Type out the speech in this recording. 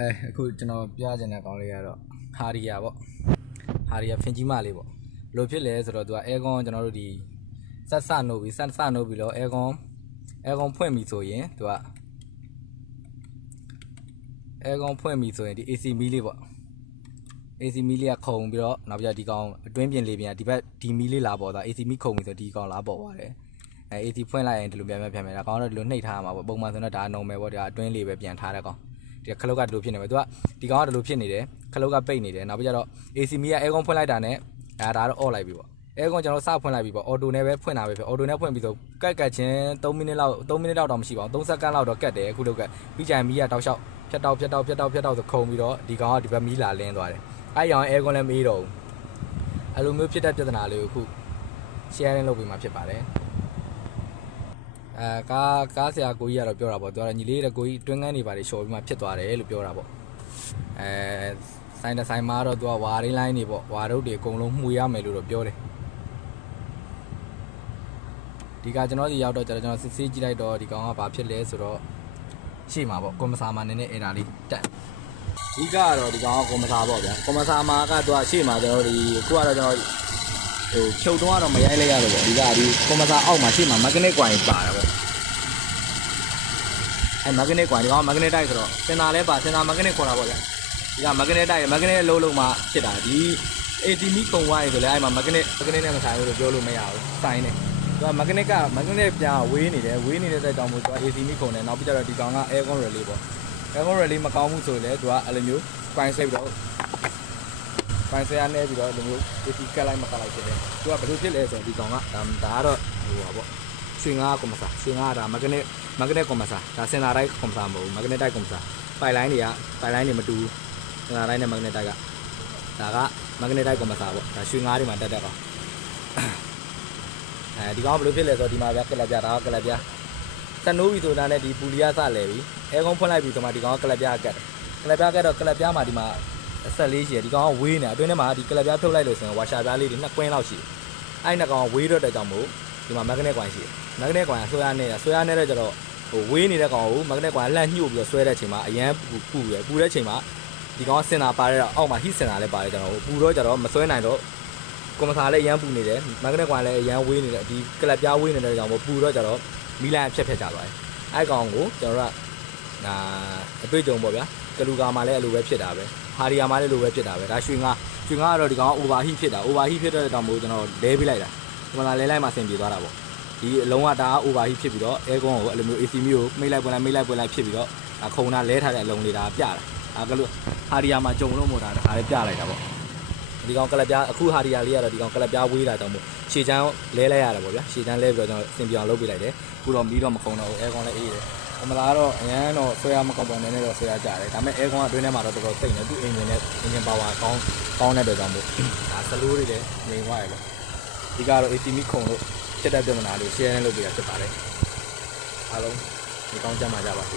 အခုကျွန်တော်ပြချင်တဲ့ကောင်းလေးကတော့ဟာရီယာပေါ့ဟာရီယာဖင်ကြီးမလေးပေါ့ဘယ်လိုဖြစ်လဲဆိုတော့သူကအဲကွန်ကျွန်တော်တို့ဒီဆက်စနိုးပြီးတော့အဲကွန်ဖွင့်ပြီဆိုရင်သူကအဲကွန်ဖွင့်ပြီဆိုရင်ဒီ AC မီးလေးပေါ့ AC မီးလေးကခုံပြီးတော့နောက်ပြဒီကောင်အတွင်းပြင်လေးပြန်ဒီဘက်ဒီမီးလေးလာပေါ်သွား AC မီးခုံပြီဆိုဒီကောင်လာပေါ်သွားတယ်AC ဖွင့်လိုက်ရင်ဒီလိုပြန်မယ်ဒါကောင်တော့ဒီလိုနှိပ်ထားမှာပေါ့ပုံမှန်ဆိုတော့ဒါနုံမယ်ပေါ့ဒါအတွင်းလေးပဲပြန်ထားတဲ့ကောင်ဒီခလုတ်ကဒီလိုဖြစ်နေမယ်သူကဒီကောင်ကဒီလိုဖြစ်နေတယ်ခလုတ်ကပိတ်နေတယ်နောက်ပြီးတော့ AC မီးကအဲကွန်ဖွင့်လိုက်တာနဲ့ဒါတော့ off လိုက်ပြီပေါ့အဲကွန်ကျွန်တော်စဖွင့်လိုက်ပြီပေါ့အော်တိုနဲ့ပဲဖွင့်တာပဲဖြစ်အော်တိုနဲ့ဖွင့်ပြီးဆိုကတ်ချင်း3မိနစ်လောက်တော့မရှိပါဘူး3စက္ကန့်လောက်တော့ကတ်တယ်အခုလောက်ကပြီးကြရင်မီးကတောက်လျှောက်ဖြတ်တောက်ဆိုခုံပြီးတော့ဒီကောင်ကဒီဘက်မီးလာလင်းသွားတယ်အဲ့ရောင်အဲကွန်လည်းမေးတော့ဘူးအဲ့လိုမျိုးဖြစ်တဲ့ပြဿနာလေးကိုအခု sharing လုပ်ပေးမှာဖြစ်ပါတယ်ကားဆရာကိုကြီးကတော့ပြောတာပေါ့သူကညီလေးတဲ့ကိုကြီးတွင်းကန်းနေပါလေရှော်ပြီးမှဖြစ်သွားတယ်လို့ပြောတာပေါ့ဆိုင်တစ်ဆိုင်မှာတော့သူကဝါရင်းလိုင်းနေပေါ့ဝါရုပ်တွေအကုန်လုံးမှုရမယ်လို့တော့ပြောတယ်ဒီကကျွန်တော်ဒီရောက်တော့ကျွန်တော်စစ်ဆေးကြည့်လိုက်တော့ဒီကောင်ကဘာဖြစ်လဲဆိုတော့ရှေ့မှာပေါ့ကွန်မဆာမှာနည်းနည်းအဲ့ဒါလေးတက်ဒီကတော့ဒီကောင်ကကွန်မဆာပေါ့ဗျာကွန်မဆာမှာကသူကရှေ့မှာကျွန်တော်ဒီအခုကတော့ကျွန်တော်ဖြုတ်တော့မရိုက်လိုက်ရတော့ပေါ့ဒီကဒီကွန်မဆာအောက်မှာရှေ့မှာမက်ဂနစ်ကွိုင်ပါတယ်ပေါ့မက်ဂနစ်ကွိုင်ဒီကောင်မက်ဂနစ်တိုက်ဆိုတော့စင်တာလဲပါစင်တာမက်ဂနစ်ခေါ်တာပေါ့ဗျာဒီကမက်ဂနစ်တိုက်မက်ဂနစ်အလုံးလုံးမှဖြစ်တာဒီ AC မီးခုံဝိုင်းဆိုလဲအဲ့မှာမက်ဂနစ်နဲ့မဆိုင်ဘူးလို့ပြောလို့မရဘူးဆိုင်နေသူကမက်ဂနစ်ပြန်ဝေးနေတဲ့တဲ့ကြောင့်မို့သူက AC မီးခုံတယ်နောက်ပြီးတော့ဒီကောင်က aircon relay ပေါ့ aircon relay မကောင်းဘူးဆိုလဲသူကအဲ့လိုမျိုး coin ဆက်ပြီးတော့ coin ဆက်ရနေပြီးတော့ဒီမျိုး AC ကတ်လိုက်မကတ်လိုက်ဖြစ်တယ်သူကဘယ်လိုဖြစ်လဲဆိုတော့ဒီကောင်ကဒါကတော့ဟိုပါပေါ့ရွှေငါးကွန်မဆာရွှေငါးဒါမက်ဂနစ်ကွန်မဆာဒါစင်တာတိုက်ကွန်မဆာမဟုတ်ဘူးမက်ဂနစ်တိုက်ကွန်မဆာပိုက်လိုင်းတွေမတူဘူးစင်တာတိုက်နဲ့မက်ဂနစ်တိုက်ကဒါကမက်ဂနစ်တိုက်ကွန်မဆာပေါ့ဒါရွှေငါးတွေမှာတက်ကောင်ဒီကောင်ဘယ်လိုဖြစ်လဲဆိုတော့ဒီမှာဗျာကလပ်ပြဒါကကလပ်ပြစနိုးပြီဆိုတာနဲ့ဒီပူလီယာစလဲပြီအဲကုန်းဖွင့်လိုက်ပြီဆိုမှဒီကောင်ကကလပ်ပြကတ်တော့ကလပ်ပြမှာဒီမှာအဆက်လေးရှိတယ်ဒီကောင်ကဝေးနေအတွင်းထဲမှာဒီကလပ်ပြထုတ်လိုက်လို့ဆိုရင်ဝါရှာပြားလေးတွေနှစ်ကွင်းလောက်ရှိတယ်အဲ့နှစ်ကောင်ဝေးတော့တဲ့ကြောင့်မို့ဒီမှာမက်ဂနစ်ကွိုင်ရှိတယ်မက်ဂနစ်ကွိုင်ဆွဲရနေတဲ့ကျတော့ဟိုဝေးနေတဲ့ကောင်ကိုမက်ဂနစ်ကွိုင်လှန့်ညှို့ပြီးတော့ဆွဲတဲ့အချိန်မှာအရန်ပူတဲ့အချိန်မှာဒီကောင်စင်တာပါတဲ့အောက်မှာဟိစင်တာလည်းပါတယ်ကျွန်တော်ပူတော့ကျတော့မဆွဲနိုင်တော့ကွန်မဆာလည်းအရန်ပူနေတယ်မက်ဂနစ်ကွိုင်လည်းအရန်ဝေးနေတယ်ဒီကလပ်ပြားဝေးနေတဲ့ကြောင့်မို့ပူတော့ကျတော့မီးလိုင်းဖြတ်ကြသွားတယ်အဲ့ကောင်ကိုကျွန်တော်ကအတွေ့အကြုံပေါ့ဗျာကလူကာမှာလည်းအလိုပဲဖြစ်တာပဲဟာရီယာမှာလည်းလိုပဲဖြစ်တာပဲဒါရွှေငါကတော့ဒီကောင်အိုဘာဟီဖြစ်တဲ့တောင်မို့ကျွန်တော်လဲပေးလိုက်တာဒီမှာလဲလိုက်မှဆင်ပြေသွားတာပေါ့ဒီအလုံးကဒါအိုဘာဟီဖြစ်ပြီးတော့အဲကွန်ကိုအဲ့လိုမျိုး AC မီကိုမိတ်လိုက်ပွင့်လိုက်ဖြစ်ပြီးတော့ခုံတာလဲထားတဲ့အလုံးလေးဒါပြတာကလူဟာရီယာမှာကြုံလို့မို့ဒါခါလေးပြလိုက်တာပေါ့ဒီကောင်ကလပ်ပြားအခုဟာရီယာလေးကတော့ဒီကောင်ကလပ်ပြားဝေးတာတောင်မို့ရှေ့ချမ်းလဲလိုက်ရတာပေါ့ဗျာရှေ့ချမ်းလဲပြီးတော့ကျွန်တော်ဆင်ပြေအောင်လုပ်ပေးလိုက်တယ်အခုတော့မီးတော့မခုံတော့ဘူးအဲကွန်လည်းအေးတယ်မလားတော့အရန်တော့ဆွဲရမကောင်းပါနဲ့နဲ့တော့ဆွဲရကြတယ်ဒါပေမဲ့အဲကွန်ကအတွင်းထဲမှာတော့တော်တော်စိတ်နေသူ့အင်ဂျင်ပါဝါကောင်းတဲ့အတွက်ကြောင့်မို့ဒါစလိုးတွေလည်းငြိမ်သွားရလို့ဒီကတော့ AC မီခုံလို့ဖြစ်တဲ့ပြဿနာလေး share လုပ်ပေးရဖြစ်ပါတယ်အားလုံးဒီကောင်းကြမှာကြပါစေ